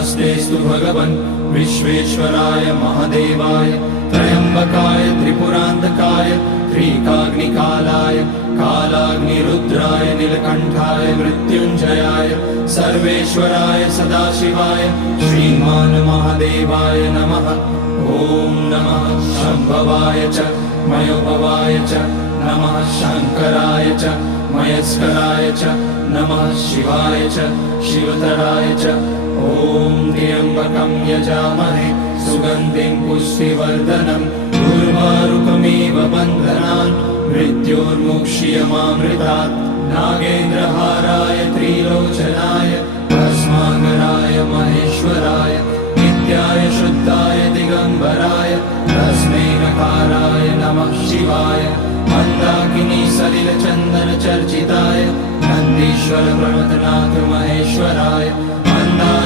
नमस्तेस्तु भगवन् विश्वेश्वराय महादेवाय त्र्यम्बकाय त्रिपुरान्तकाय त्रिकाग्निकालाय कालाग्निरुद्राय नीलकण्ठाय मृत्युञ्जयाय सर्वेश्वराय सदाशिवाय श्रीमान् महादेवाय नमः। ॐ नमः शम्भवाय च मयोभवाय च नमः शङ्कराय च मयस्कराय च नमः शिवाय च शिवतराय च। ॐ त्र्यम्बकं यजामहे सुगन्धिं पुष्टिवर्धनम् उर्वारुकमिव बन्धनान् मृत्योर्मुक्ष्यमामृतात्। नागेन्द्रहाराय त्रिलोचनाय भस्माकराय महेश्वराय नित्याय शुद्धाय दिगम्बराय तस्मै नकाराय नमः शिवाय। मन्दाकिनी सलिलचन्दन चर्चिताय नन्दीश्वर प्रमथनाथ महेश